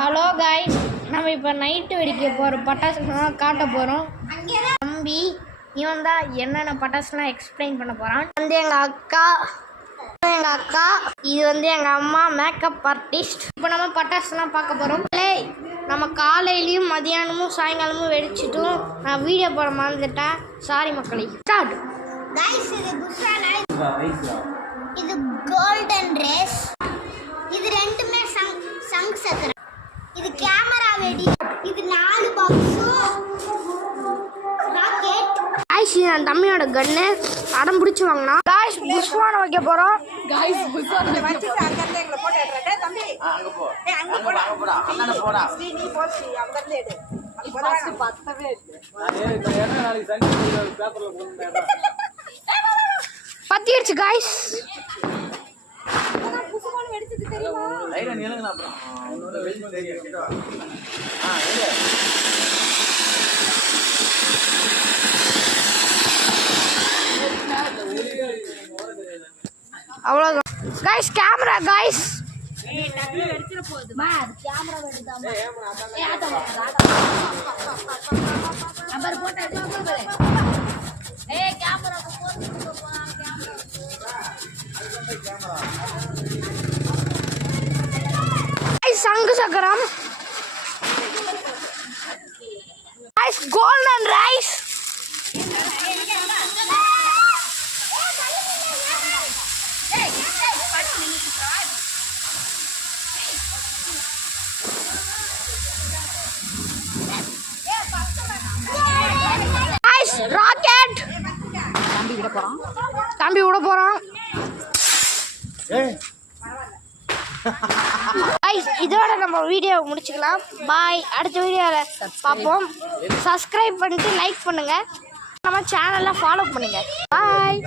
Hello guys, நம்ம இப்போ night வெடிக்க போகிறோம். பட்டாசுலாம் காட்ட போகிறோம். தம்பி இவன் தான் என்னென்ன பட்டாசுலாம் எக்ஸ்பிளைன் பண்ண போகிறான். வந்து எங்கள் அக்கா, இது வந்து எங்கள் அம்மா மேக்கப் ஆர்டிஸ்ட். இப்போ நம்ம பட்டாசுலாம் பார்க்க போகிறோம். நம்ம காலையிலையும் மதியானமும் சாயங்காலமும் வெடிச்சிட்டும் நான் வீடியோ போட மறந்துட்டேன். சாரி மக்களே. ஸ்டார்ட். இது கோல்டன் ரேஸ். இது ரெண்டுமே சங்க் சக்கரம். இது கேமரா வெடி. இது 4 பாக்ஸ் ராக்கெட். காய்ஸ் என் தம்பியோட கன்னு அடம் பிடிச்சி வாங்கினா. காய்ஸ் புஷ்வான வைக்க போறோம். காய்ஸ் புஷ்வான வச்சு அங்கங்க எங்களை போட்டு ஏறடா தம்பி. அங்க போ. அங்க போடா. அண்ணன போடா. நீ போசி அங்க இருந்து எடு. ஃபர்ஸ்ட் பத்தவே இல்ல. நான் இந்த என்ன நாளைக்கு சங்கி பேப்பர்ல போடுறேன். பத்திடுச்சு காய்ஸ். புஷ்வான வெடிச்சது தெரியுமா? லைனா நீலங்கனா அப்புறம். உன்னோட வெடி தெரியும் கிட்ட வா. இல்ல. அவ்வளோதான் காய்ஸ். Camera guys. சங்கு சக்கரம் கோல்டன் ரைஸ். ராக்கெட். தம்பி விட போறான். இதோட நம்ம வீடியோ முடிச்சுக்கலாம். பாய். அடுத்த வீடியோவில் பார்ப்போம். சப்ஸ்கிரைப் பண்ணிட்டு லைக் பண்ணுங்க. நம்ம சேனலை ஃபாலோ பண்ணுங்க. பாய்.